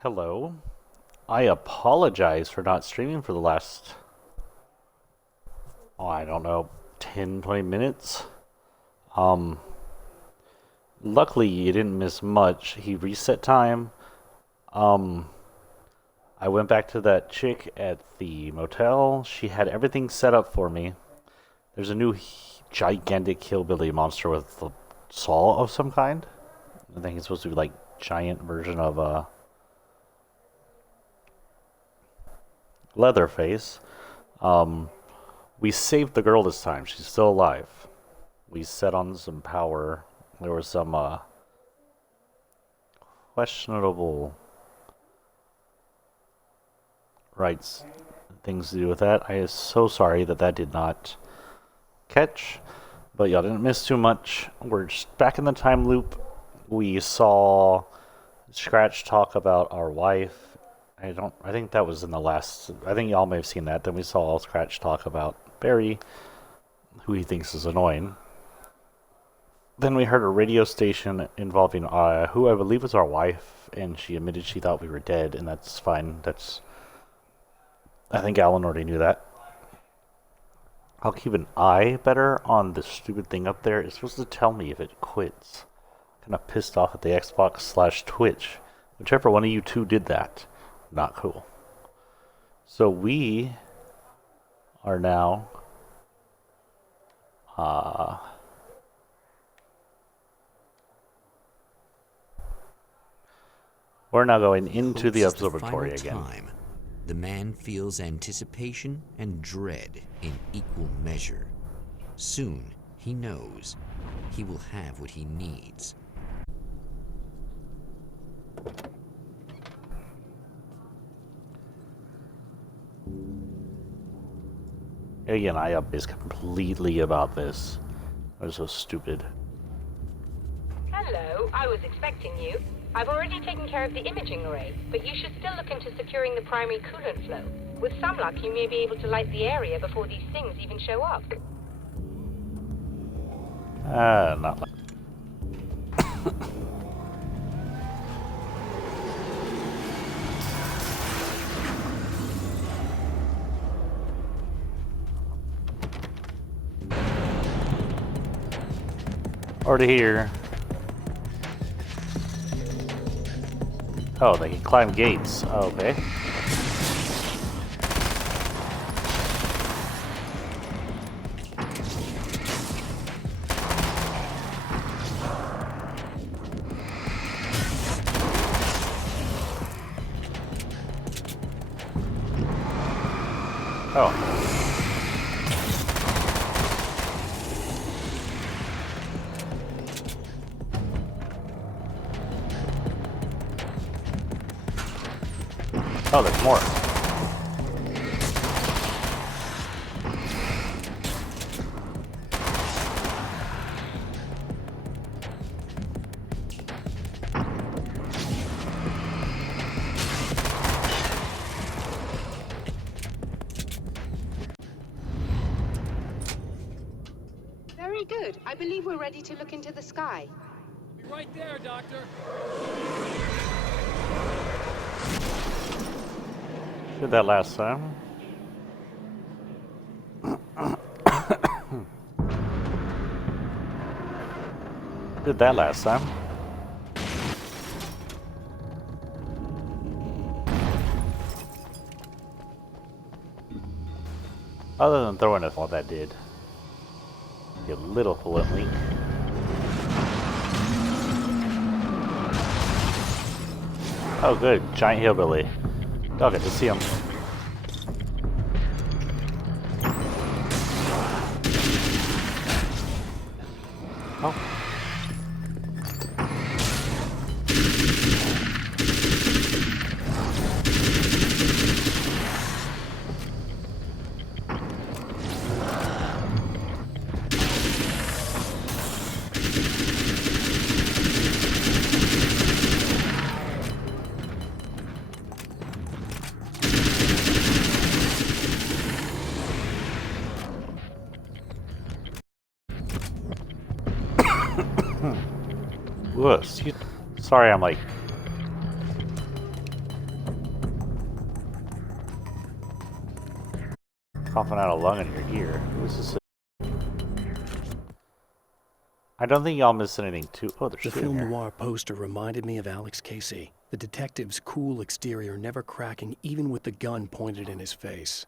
Hello. I apologize for not streaming for the last, I don't know, 10, 20 minutes. Um, Luckily you didn't miss much. He reset time. Um, I went back to that chick at the motel. She had everything set up for me. There's a new gigantic hillbilly monster with a saw of some kind. I think it's supposed to be like giant version of Leatherface. Um, we saved the girl this time. She's still alive. We set on some power. There was some questionable rights things to do with that. I am so sorry that that did not catch, but y'all didn't miss too much. We're just back in the time loop. We saw Scratch talk about our wife. I think that was in the last. I think y'all may have seen that. Then we saw Scratch talk about Barry, who he thinks is annoying. Then we heard a radio station involving who I believe was our wife, and she admitted she thought we were dead, and that's fine. I think Alan already knew that. I'll keep an eye better on the stupid thing up there. It's supposed to tell me if it quits. Kind of pissed off at the Xbox/Twitch. Whichever one of you two did that. Not cool. So we are now we're now going into the observatory again. Time, the man feels anticipation and dread in equal measure. Soon, he knows he will have what he needs. Again, I is completely about this. They're so stupid. Hello, I was expecting you. I've already taken care of the imaging array, but you should still look into securing the primary coolant flow. With some luck, you may be able to light the area before these things even show up. Not like. Already here. Oh, they can climb gates. Oh, okay. Oh. Oh, there's more. Very good. I believe we're ready to look into the sky. Be right there, Doctor. Did that last time. Did that last time. Other than throwing us all that did. A little bullet leak. Oh good, giant hillbilly. I'll get to see him. Oh. Sorry, I'm like Coughing out a lung in your ear. Who's this? I don't think y'all missed anything too. Oh, there's The two in film here. noir poster reminded me of Alex Casey, the detective's cool exterior never cracking even with the gun pointed in his face.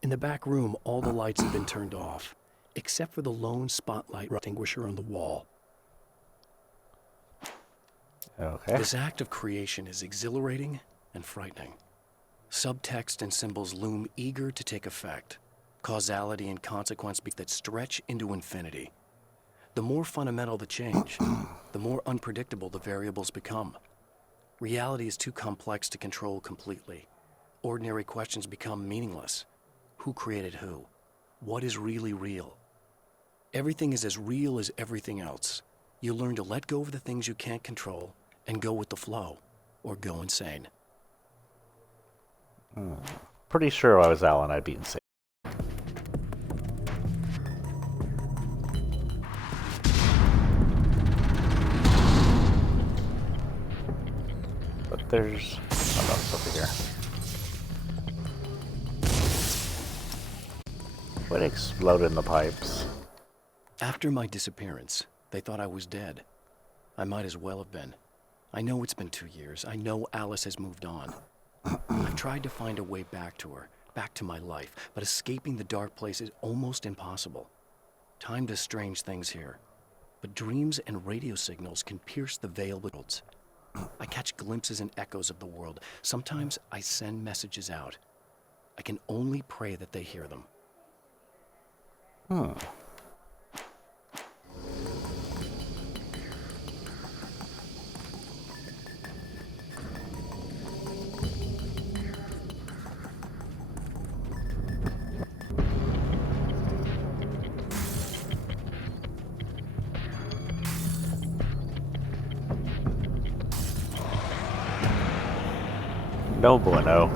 In the back room, all the lights had been turned off, except for the lone spotlight extinguisher on the wall. Okay. This act of creation is exhilarating and frightening. Subtext and symbols loom eager to take effect. Causality and consequence that stretch into infinity. The more fundamental the change, the more unpredictable the variables become. Reality is too complex to control completely. Ordinary questions become meaningless. Who created who? What is really real? Everything is as real as everything else. You learn to let go of the things you can't control and go with the flow, or go insane. Pretty sure I was Alan. I'd be insane. But there's stuff over here. What exploded in the pipes? After my disappearance, they thought I was dead. I might as well have been. I know it's been 2 years. I know Alice has moved on. I've tried to find a way back to her, back to my life, but escaping the dark place is almost impossible. Time does strange things here, but dreams and radio signals can pierce the veil of worlds. I catch glimpses and echoes of the world. Sometimes I send messages out. I can only pray that they hear them. No bueno.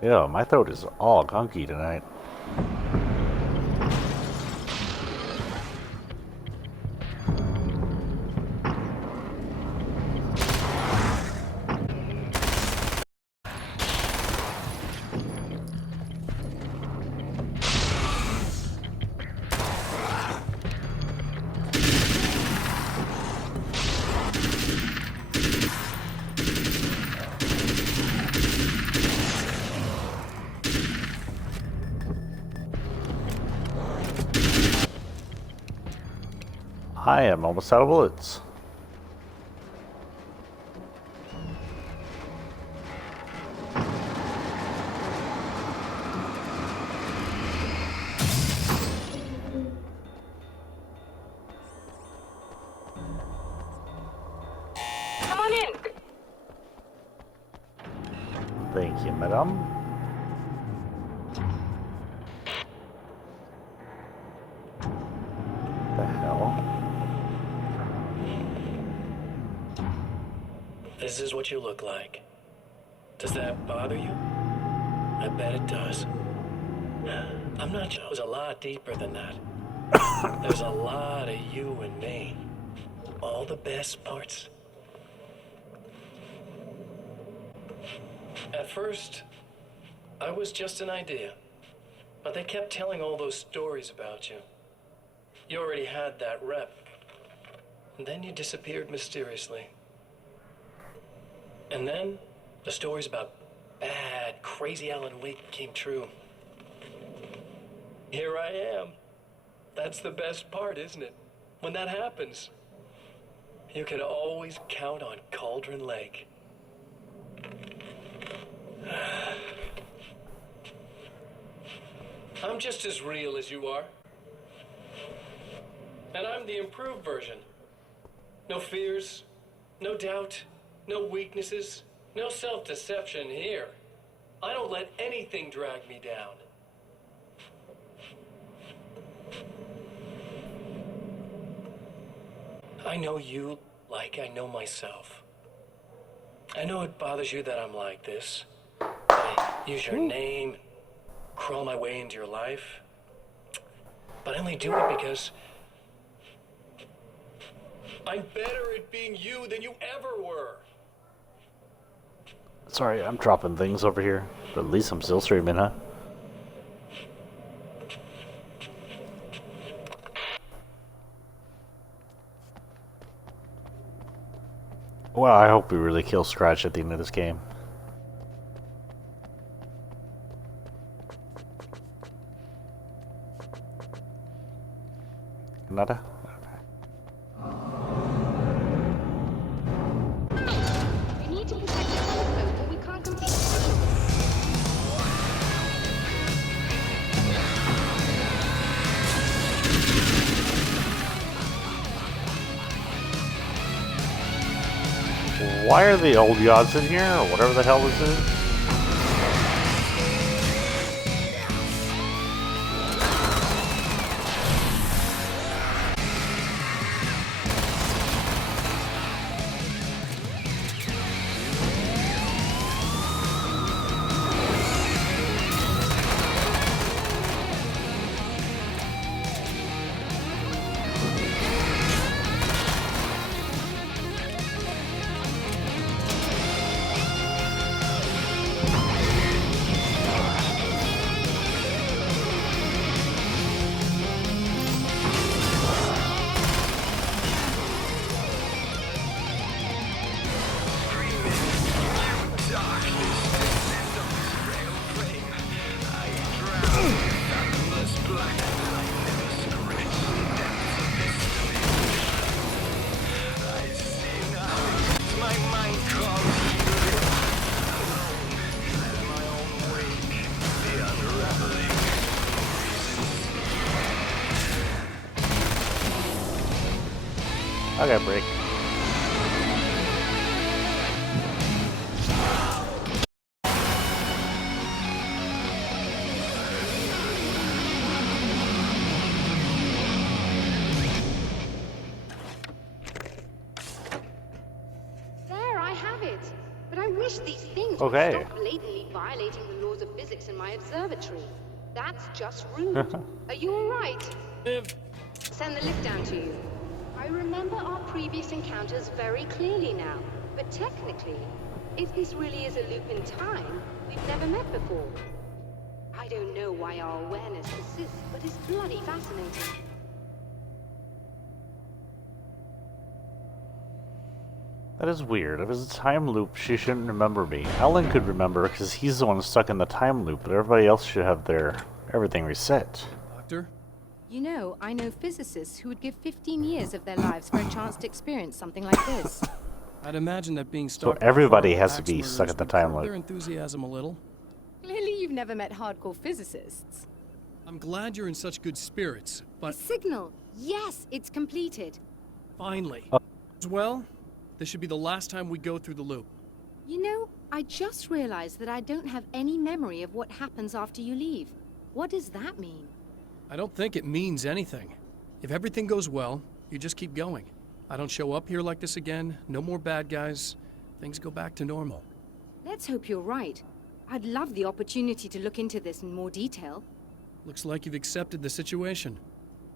Yeah, my throat is all gunky tonight. I am almost out of bullets. Come on in. Thank you, madam. The hell? This is what you look like. Does that bother you? I bet it does. I'm not sure. It was a lot deeper than that. There's a lot of you and me. All the best parts. At first, I was just an idea. But they kept telling all those stories about you. You already had that rep. And then you disappeared mysteriously. And then, the stories about bad, crazy Alan Wake came true. Here I am. That's the best part, isn't it? When that happens, you can always count on Cauldron Lake. I'm just as real as you are. And I'm the improved version. No fears, no doubt, no weaknesses, no self-deception here. I don't let anything drag me down. I know you like I know myself. I know it bothers you that I'm like this. I use your name, crawl my way into your life. But I only do it because I'm better at being you than you ever were. Sorry, I'm dropping things over here. But at least I'm still streaming, huh? Well, I hope we really kill Scratch at the end of this game. Nada? We need to protect the telephone or we can't complete the Why are the old gods in here, or whatever the hell this is? Okay, break. There, I have it. But I wish these things Okay. would stop blatantly violating the laws of physics in my observatory. That's just rude. Are you alright? Send the lift down to you. I remember our previous encounters very clearly now. But technically, if this really is a loop in time, we've never met before. I don't know why our awareness persists, but it's bloody fascinating. That is weird. If it's a time loop, she shouldn't remember me. Alan could remember because he's the one stuck in the time loop, but everybody else should have their everything reset. Doctor? You know, I know physicists who would give 15 years of their lives for a chance to experience something like this. I'd imagine that being stalked by everybody horrible has to axe be murderers stuck at the would time curb loop. Their enthusiasm a little. Clearly you've never met hardcore physicists. I'm glad you're in such good spirits, The but signal! Yes, it's completed. finally. Well, this should be the last time we go through the loop. You know, I just realized that I don't have any memory of what happens after you leave. What does that mean? I don't think it means anything. If everything goes well, you just keep going. I don't show up here like this again, no more bad guys. Things go back to normal. Let's hope you're right. I'd love the opportunity to look into this in more detail. Looks like you've accepted the situation.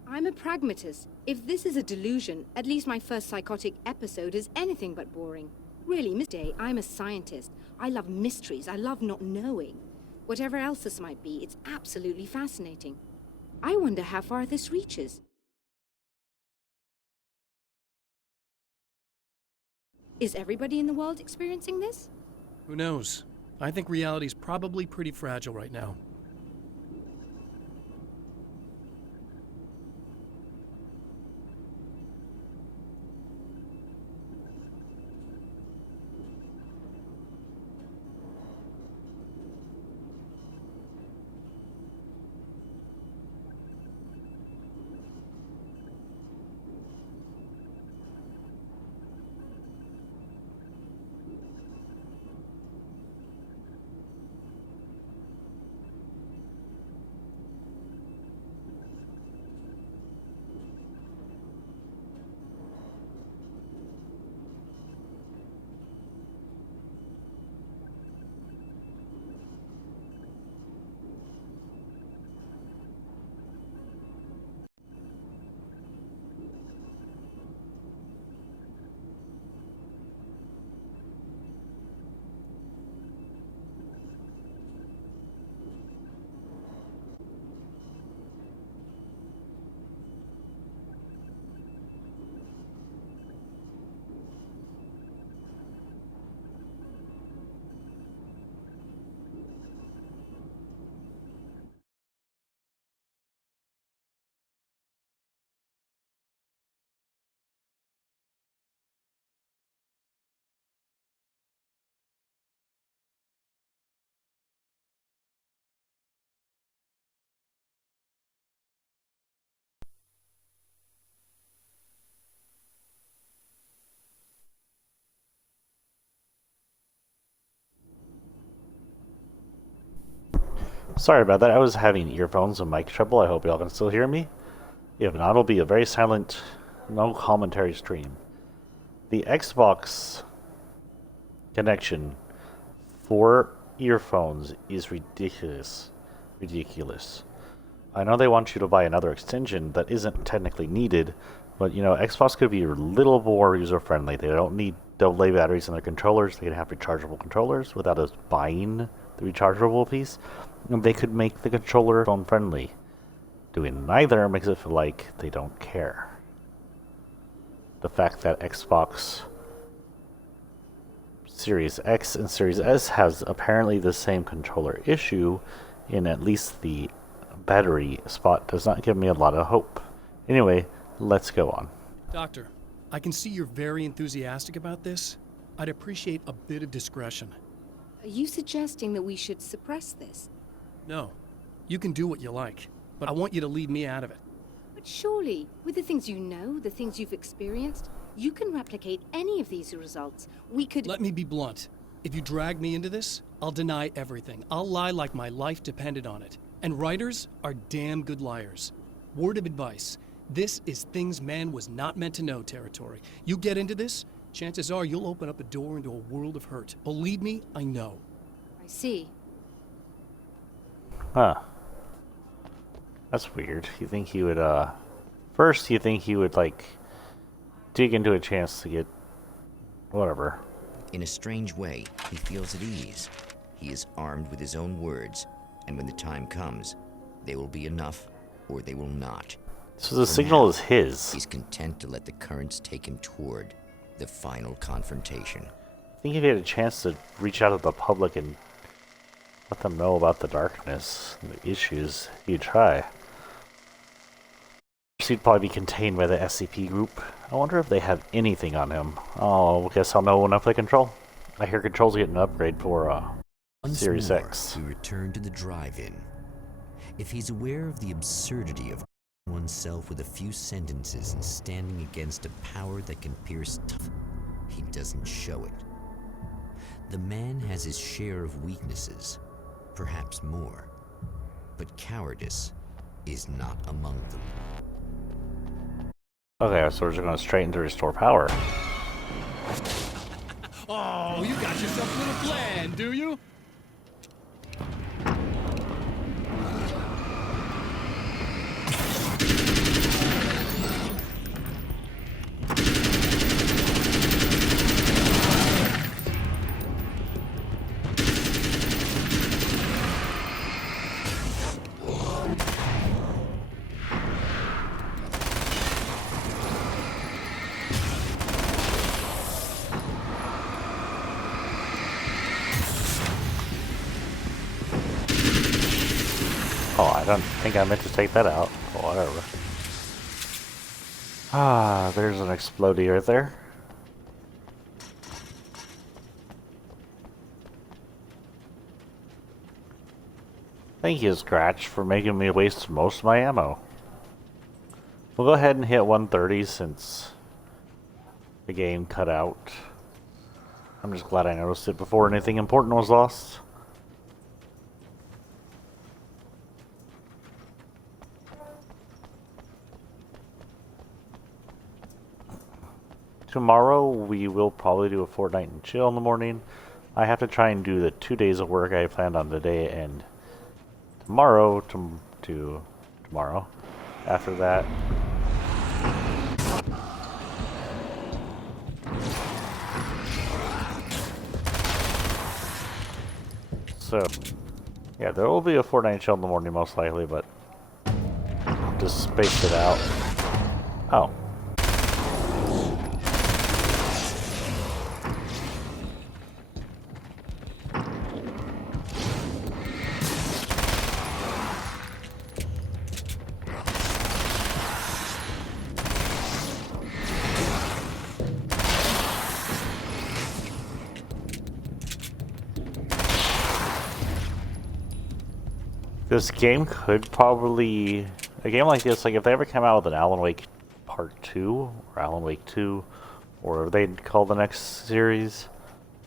I'm a pragmatist. If this is a delusion, at least my first psychotic episode is anything but boring. Really, Miss Day, I'm a scientist. I love mysteries. I love not knowing. Whatever else this might be, it's absolutely fascinating. I wonder how far this reaches. Is everybody in the world experiencing this? Who knows? I think reality's probably pretty fragile right now. Sorry about that. I was having earphones and mic trouble. I hope y'all can still hear me. If not, it'll be a very silent, no commentary stream. The Xbox connection for earphones is ridiculous. Ridiculous. I know they want you to buy another extension that isn't technically needed, but you know, Xbox could be a little more user-friendly. They don't need AA batteries in their controllers. They can have rechargeable controllers without us buying the rechargeable piece. And they could make the controller phone-friendly. Doing neither makes it feel like they don't care. The fact that Xbox Series X and Series S has apparently the same controller issue in at least the battery spot does not give me a lot of hope. Anyway, let's go on. Doctor, I can see you're very enthusiastic about this. I'd appreciate a bit of discretion. Are you suggesting that we should suppress this? No, you can do what you like, but I want you to leave me out of it. But surely, with the things you know, the things you've experienced, you can replicate any of these results. We could... Let me be blunt. If you drag me into this, I'll deny everything. I'll lie like my life depended on it. And writers are damn good liars. Word of advice. This is things man was not meant to know territory. You get into this, chances are you'll open up a door into a world of hurt. Believe me, I know. I see. Huh. That's weird. You think he would, First, you think he would, like, dig into a chance to get... whatever. In a strange way, he feels at ease. He is armed with his own words, and when the time comes, they will be enough, or they will not. So the For signal now, is his. He's content to let the currents take him toward the final confrontation. I think if he had a chance to reach out to the public and let them know about the darkness and the issues, he'd try. He'd probably be contained by the SCP group. I wonder if they have anything on him. Oh, I guess I'll know when I play Control. I hear Control's getting an upgrade for Once Series more, X. we return to the drive-in. If he's aware of the absurdity of oneself with a few sentences and standing against a power that can pierce tough, he doesn't show it. The man has his share of weaknesses, perhaps more, but cowardice is not among them. Okay, so we're just going straight into restore power. Oh, you got yourself a little plan, do you? Oh, I don't think I meant to take that out. Oh, whatever. Ah, there's an explodey right there. Thank you, Scratch, for making me waste most of my ammo. We'll go ahead and hit 130 since the game cut out. I'm just glad I noticed it before anything important was lost. Tomorrow we will probably do a Fortnite and chill in the morning. I have to try and do the 2 days of work I planned on today and tomorrow to tomorrow. After that, so yeah, there will be a Fortnite chill in the morning most likely, but I'll just space it out. Oh. This game could probably... A game like this, like if they ever come out with an Alan Wake Part 2, or Alan Wake 2, or whatever they'd call the next series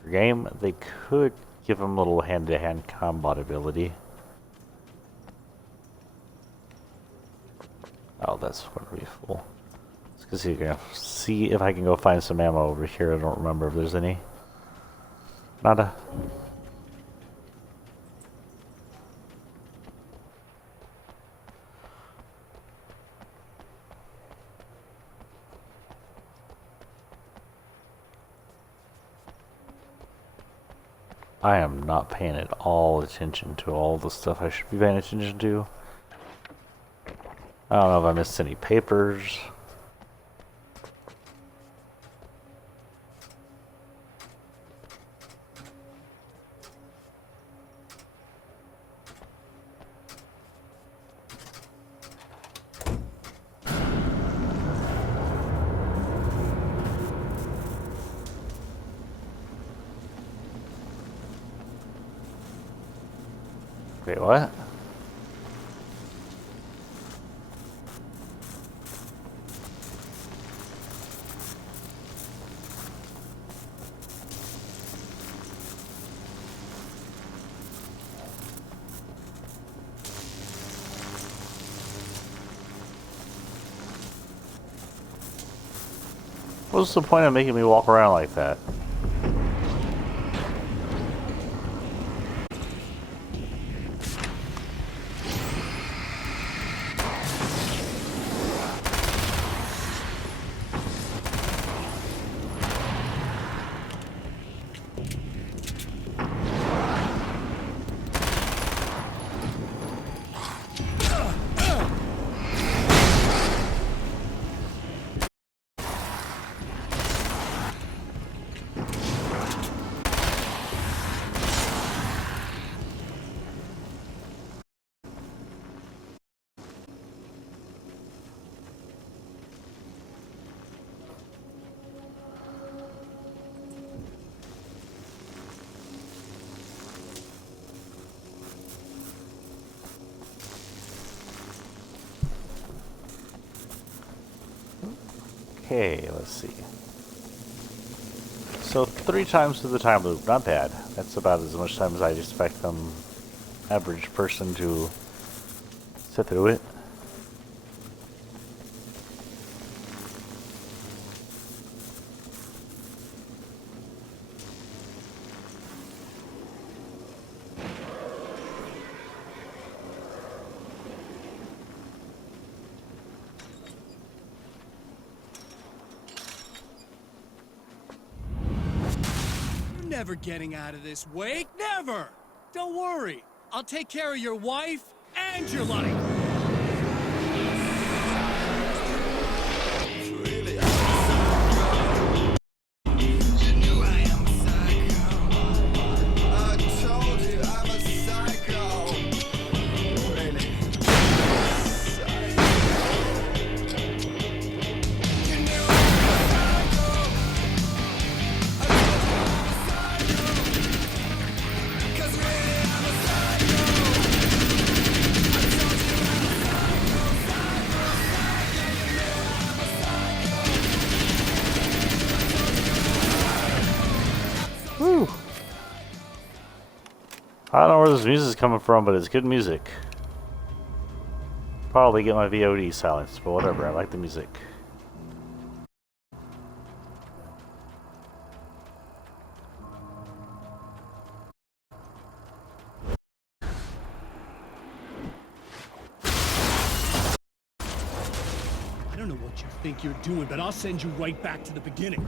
or game, they could give them a little hand-to-hand combat ability. Oh, that's going to be full. Let's see if I can go find some ammo over here. I don't remember if there's any. Nada. I am not paying at all attention to all the stuff I should be paying attention to. I don't know if I missed any papers. Wait, what? What's the point of making me walk around like that? Okay, let's see. So 3 times through the time loop, not bad. That's about as much time as I'd expect an average person to sit through it. Never getting out of this, Wake. Never! Don't worry. I'll take care of your wife and your life. Woo! I don't know where this music's coming from, but it's good music. Probably get my VOD silenced, but whatever, I like the music. I don't know what you think you're doing, but I'll send you right back to the beginning.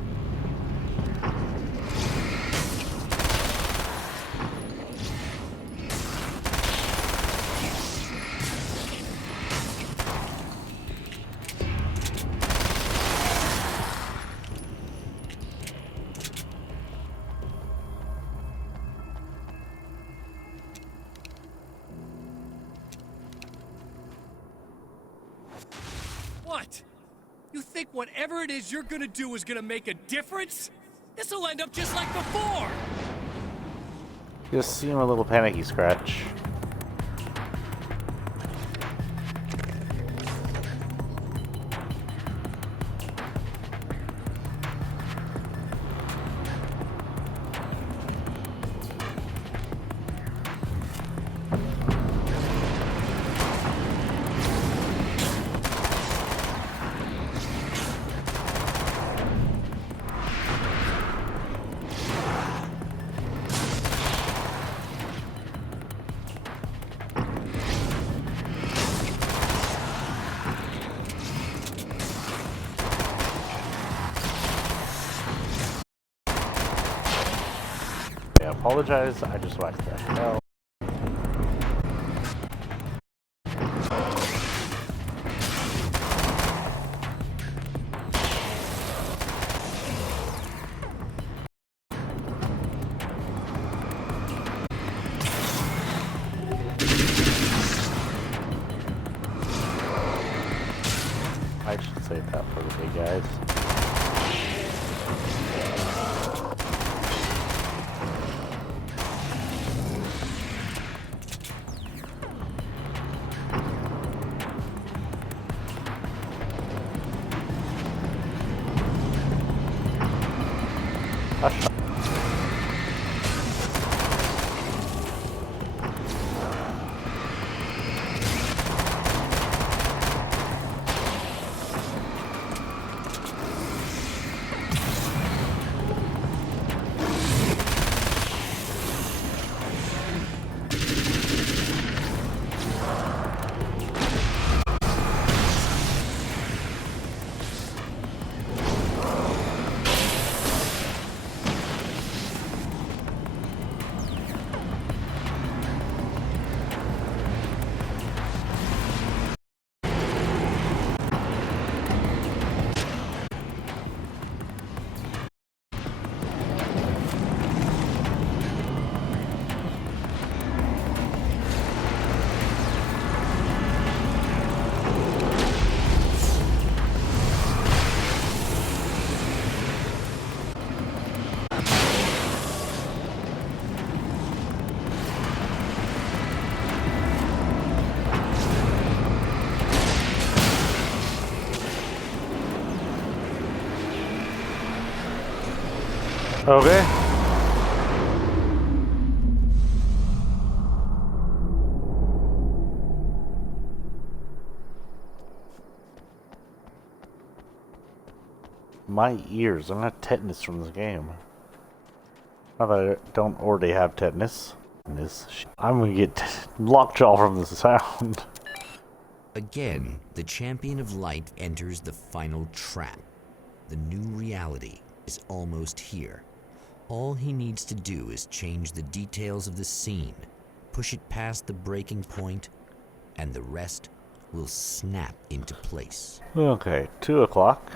What? You think whatever it is you're gonna do is gonna make a difference? This'll end up just like before! You just seem a little panicky, Scratch. apologize. I just whacked the hell. I should save that for the big guys. Okay. My ears, I'm not tetanus from this game. Not that I don't already have tetanus. I'm gonna get lockjaw from the sound. Again, the champion of light enters the final trap. The new reality is almost here. All he needs to do is change the details of the scene, push it past the breaking point, and the rest will snap into place. Okay, 2 o'clock.